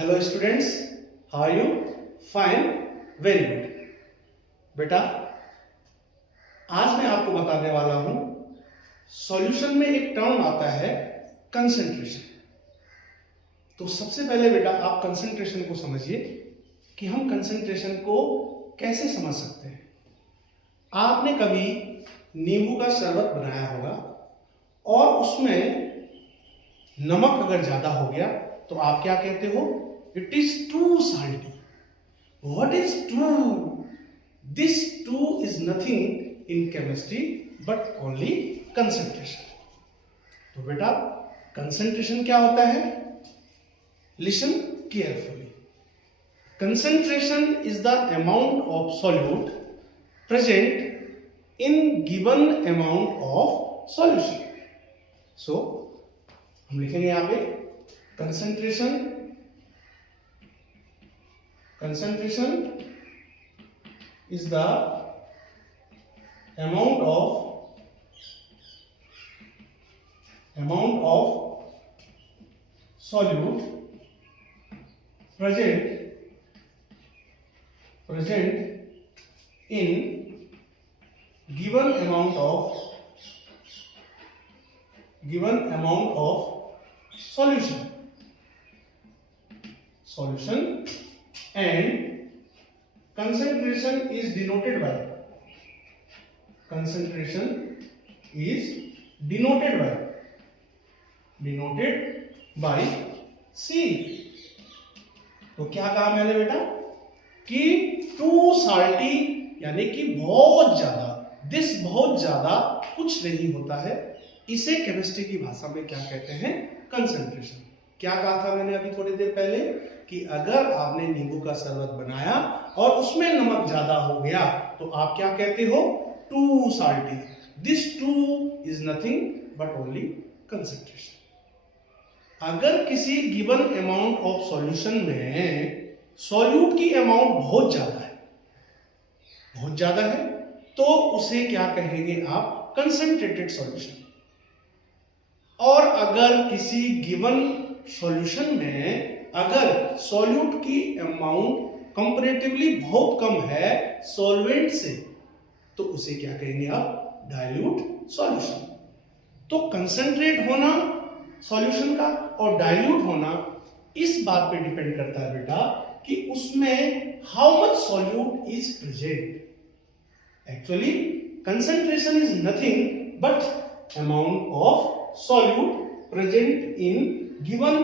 Hello students, how are you? Fine, very good. बेटा, आज मैं आपको बताने वाला हूं, सॉल्यूशन में एक टर्म आता है कंसंट्रेशन। तो सबसे पहले बेटा आप कंसंट्रेशन को समझिए कि हम कंसंट्रेशन को कैसे समझ सकते हैं। आपने कभी नींबू का शरबत बनाया होगा और उसमें नमक अगर ज्यादा हो गया तो आप क्या कहते हो? It is too salty. What is too? This too is nothing in chemistry but only concentration. तो बेटा कंसंट्रेशन क्या होता है? Listen carefully. Concentration is the amount of solute present in given amount of solution. So हम लिखेंगे यहाँ पे concentration is the amount of solute present in given amount of solution and concentration is denoted by C। तो क्या कहा मैंने बेटा कि टू साल्टी यानी कि बहुत ज्यादा, दिस बहुत ज्यादा कुछ नहीं होता है। इसे केमिस्ट्री की भाषा में क्या कहते हैं? कंसंट्रेशन। क्या कहा था मैंने अभी थोड़ी देर पहले कि अगर आपने नींबू का शरबत बनाया और उसमें नमक ज्यादा हो गया तो आप क्या कहते हो? Too salty. This too is nothing but only concentration. अगर किसी गिवन अमाउंट ऑफ सॉल्यूशन में सॉल्यूट की अमाउंट बहुत ज्यादा है तो उसे क्या कहेंगे आप? Concentrated solution. और अगर किसी गिवन सॉल्यूशन में अगर सॉल्यूट की अमाउंट कंपैरेटिवली बहुत कम है सॉल्वेंट से तो उसे क्या कहेंगे आप? Dilute solution. तो कंसंट्रेट होना सॉल्यूशन का और डाइल्यूट होना इस बात पे डिपेंड करता है बेटा कि उसमें how much solute is present. Actually concentration is nothing but amount of solute present in given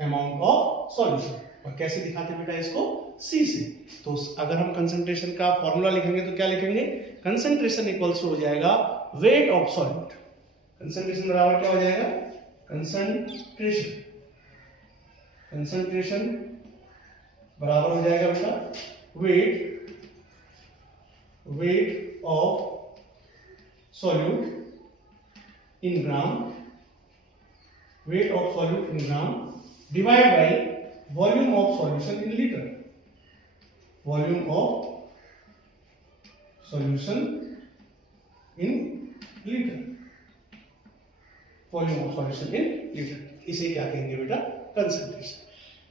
amount of solution. और कैसे दिखाते हैं बेटा इसको? C से। तो अगर हम कंसंट्रेशन का फॉर्मूला लिखेंगे तो क्या लिखेंगे? कंसंट्रेशन इक्वल्स हो जाएगा वेट ऑफ सॉल्यूट। कंसंट्रेशन बराबर क्या हो जाएगा? कंसंट्रेशन बराबर हो जाएगा बेटा weight of solute in gram, divide by volume of solution in litre. Volume of solution in litre. इसे क्या कहेंगे बेटा? कंसंट्रेशन।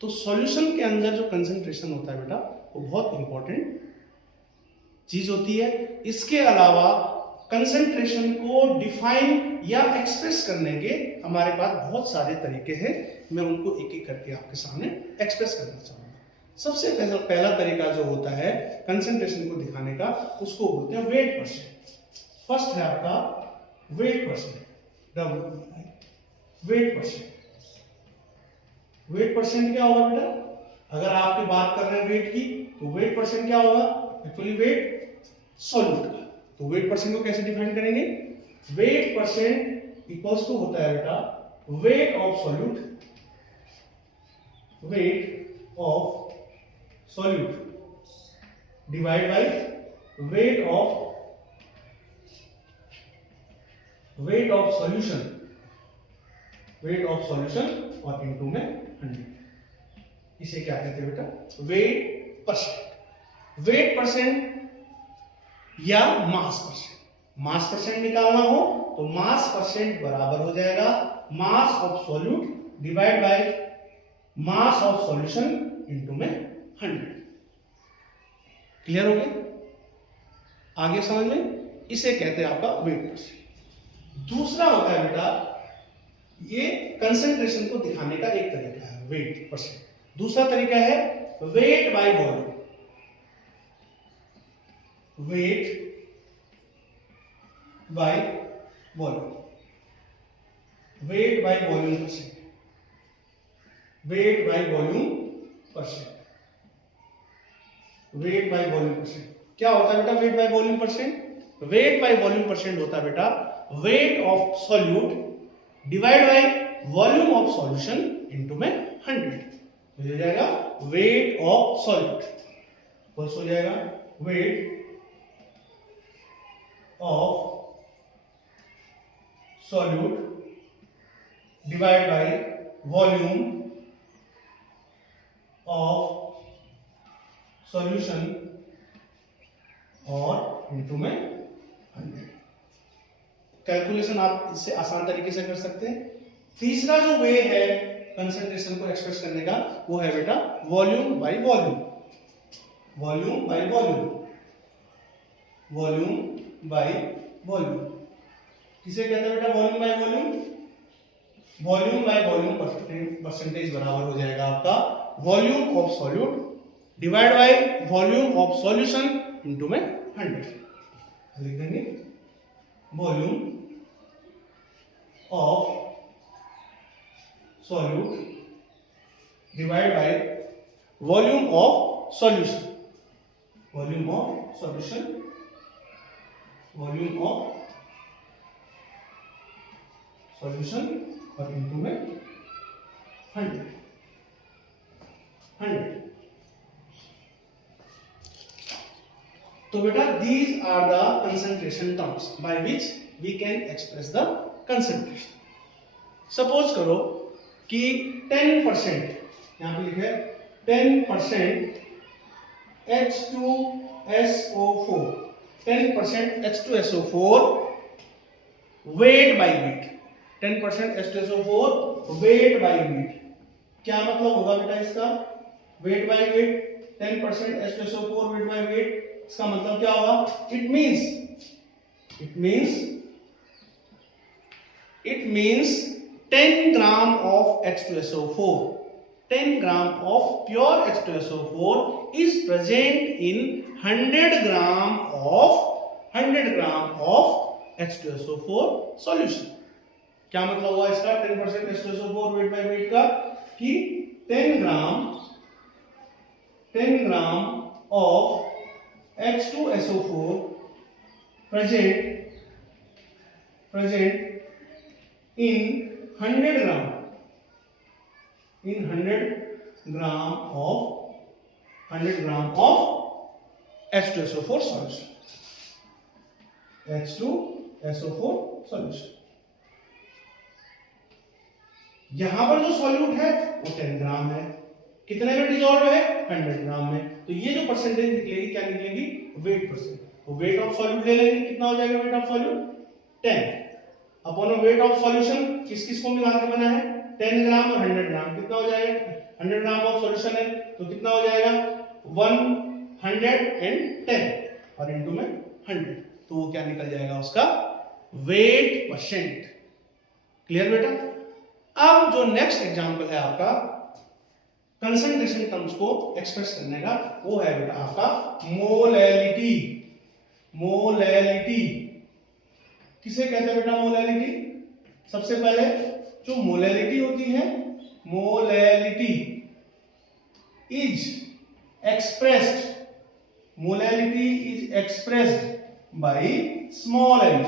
तो सॉल्यूशन के अंदर जो कंसंट्रेशन होता है बेटा वो बहुत इंपॉर्टेंट चीज होती है। इसके अलावा कंसंट्रेशन को डिफाइन या एक्सप्रेस करने के हमारे पास बहुत सारे तरीके हैं। मैं उनको एक एक करके आपके सामने एक्सप्रेस करना चाहूंगा। सबसे पहला तरीका जो होता है कंसंट्रेशन को दिखाने का उसको बोलते हैं वेट परसेंट। फर्स्ट है आपका वेट परसेंट। वेट परसेंट क्या होगा बेटा? अगर आपकी बात कर रहे हैं वेट की तो वेट परसेंट क्या होगा? एक्चुअली वेट सॉल्यूट का। तो वेट परसेंट को कैसे डिफाइन करेंगे? वेट परसेंट इक्वल्स टू होता है बेटा weight of solute divide by weight of solution और इनटू में 100। इसे क्या कहते हैं बेटा? वेट परसेंट या मास परसेंट निकालना हो तो मास परसेंट बराबर हो जाएगा mass of solute divide by mass of solution into में 100। क्लियर हो गया? आगे समझ में? इसे कहते हैं आपका वेट परसेंट। दूसरा होता है बेटा, ये कंसंट्रेशन को दिखाने का एक तरीका है वेट परसेंट। दूसरा तरीका है weight by volume. Weight by volume, weight by volume percent, weight by volume percent, weight by volume percent. क्या होता है बेटा weight by volume percent? Weight by volume percent होता है बेटा weight of solute divide by volume of solution into में 100। हो जाएगा वेट ऑफ सॉल्यूट, बस हो जाएगा weight of solute divide by volume of solution और इनटू में 100। कैलकुलेशन आप इससे आसान तरीके से कर सकते हैं। तीसरा जो वे है कंसंट्रेशन को एक्सप्रेस करने का वो है बेटा volume by volume, volume by volume, volume by volume. किसे कहते हैं बेटा volume by volume? Volume by volume percentage बराबर हो जाएगा आपका volume of solute divide by volume of solution into में 100। लिख देंगे volume of solute divide by volume of solution, volume of solution, volume of solution और इनटू में 100। तो बेटा these are the concentration terms by which we can express the concentration. Suppose करो कि 10%, यहां पे लिखे 10% H2SO4, 10% H2SO4 weight by weight, 10% H2SO4 weight by weight। क्या मतलब होगा बेटा इसका? weight by weight, 10% H2SO4 weight by weight, इसका मतलब क्या होगा? It means 10 gram of H2SO4, 10 gram of pure H2SO4 is present in 100 gram of H2SO4 solution। क्या मतलब हुआ इसका 10% H2SO4 weight by weight का? कि 10 ग्राम of H2SO4 present in 100 gram of H2SO4 solution, H2SO4 solution। यहां पर जो सॉल्यूट है वो 10 ग्राम है, कितने में डिसॉल्व है? 100 ग्राम में। तो ये जो परसेंटेज निकलेगी क्या निकलेगी? Wait percent. तो वेट ऑफ सॉल्यूट ले लेंगे, कितना हो जाएगा weight of solute? 10 upon weight of solution किस किस को मिला के बना है? 10 ग्राम और 100 ग्राम। कितना हो जाएगा? 100 ग्राम ऑफ सॉल्यूशन है तो कितना हो जाएगा? 110 और इनटू में 100, तो वो क्या निकल जाएगा उसका? Wait percent. क्लियर बेटा? अब जो नेक्स्ट एग्जांपल है आपका कंसंट्रेशन टर्म्स को एक्सप्रेस करने का, वो है बेटा आपका मोलैलिटी। मोलैलिटी किसे कहते हैं बेटा? मोलैलिटी सबसे पहले जो मोलैलिटी होती है, molality is expressed by small L,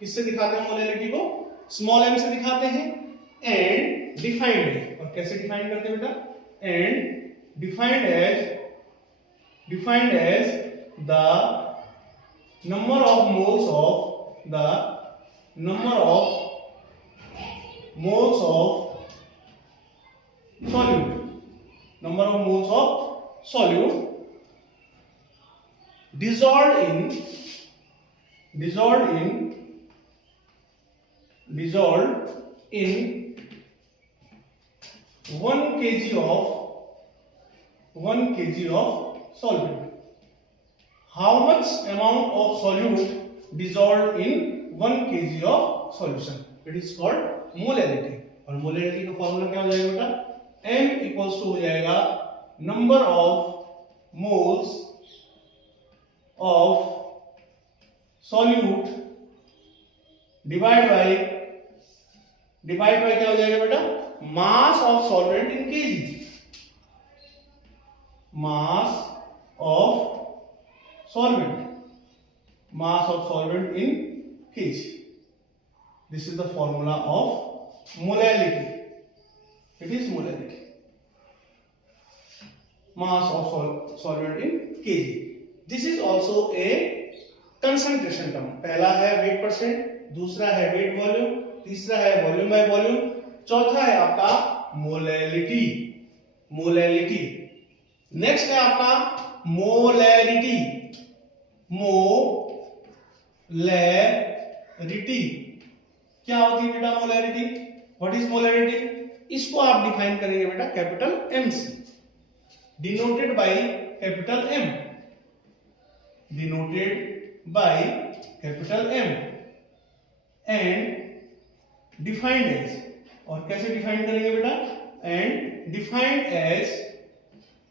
किससे दिखाते हैं मोलैलिटी को? स्मॉल एम से दिखाते हैं। एंड डिफाइंड है, और कैसे डिफाइन करते हैं बेटा? And defined as the number of moles of solute dissolved in 1 kg of solvent. How much amount of solute dissolved in 1 kg of solution? It is called molality. और molarity का formula क्या हो जाएगा बेटा? M equals to हो जाएगा number of moles of solute divide by क्या हो जाएगा बेटा? Mass of solvent in KG. Mass of solvent in kg. This is the formula of molality. It is molality. Mass of solvent in kg. This is also a concentration term. पहला है weight percent, दूसरा है weight volume, तीसरा है volume by volume, चौथा है आपका molality. Next है आपका molarity. मोलैरिटी क्या होती है बेटा? मोलैरिटी. What is molarity? इसको आप डिफाइन करेंगे बेटा कैपिटल M से, denoted by capital M, and defined as. और कैसे डिफाइन करेंगे बेटा? And defined as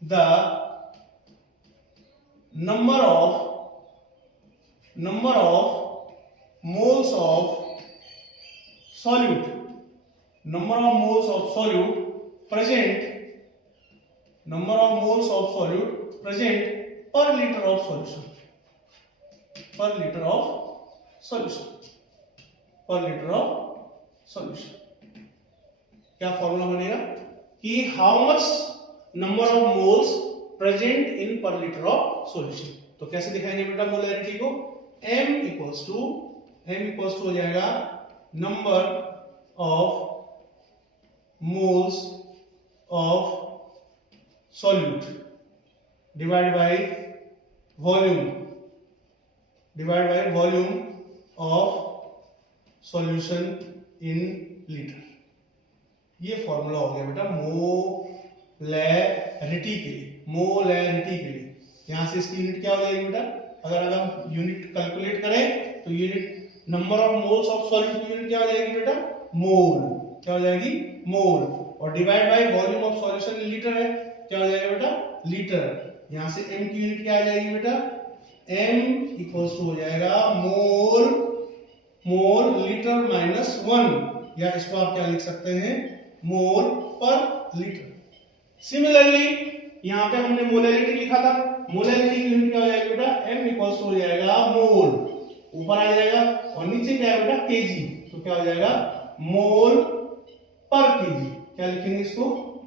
the number of moles of solute present per liter of solution. क्या फॉर्मूला बनेगा कि how much number of moles present in पर litre of solution. तो कैसे दिखाएंगे बेटा मोलैरिटी को? M इक्वल्स टू हो जाएगा number of moles of solute divide by volume of solution in litre. ये फॉर्मूला हो गया बेटा मोलैरिटी के लिए. यहां से इसकी यूनिट क्या हो जाएगी बेटा? अगर हम यूनिट कैलकुलेट करें तो unit number of moles of solute की यूनिट क्या हो जाएगी बेटा? मोल. क्या हो जाएगी? मोल. और divide by volume of solution in litre है, क्या हो जाएगा बेटा? लीटर. यहां से m की यूनिट क्या आ जाएगी बेटा? m इक्वल्स टू हो जाएगा मोल लीटर माइनस 1, या इसको आप क्या लिख सकते हैं? मोल पर लीटर. सिमिलरली यहां पे हमने मोलैरिटी लिखा था. मोलैरिटी की यूनिट क्या हो जाएगी बेटा? m इक्वल्स टू हो जाएगा मोल, ऊपर आ जाएगा, और नीचे क्या है बेटा? केजी. तो क्या हो जाएगा? मोल पर केजी. क्या लिखेंगे इसको?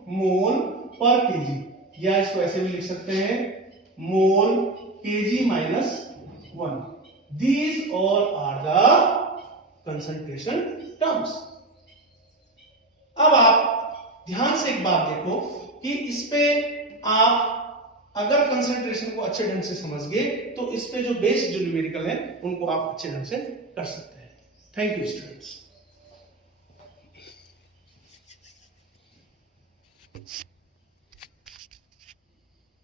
मोल पर केजी. या इसको ऐसे भी लिख सकते हैं mole kg minus 1. These all are the concentration terms. अब आप ध्यान से एक बात देखो कि इस पे आप अगर कंसंट्रेशन को अच्छे ढंग से समझ गए तो इस पे जो बेस्ड जो न्यूमेरिकल है उनको आप अच्छे ढंग से कर सकते हैं. Thank you students.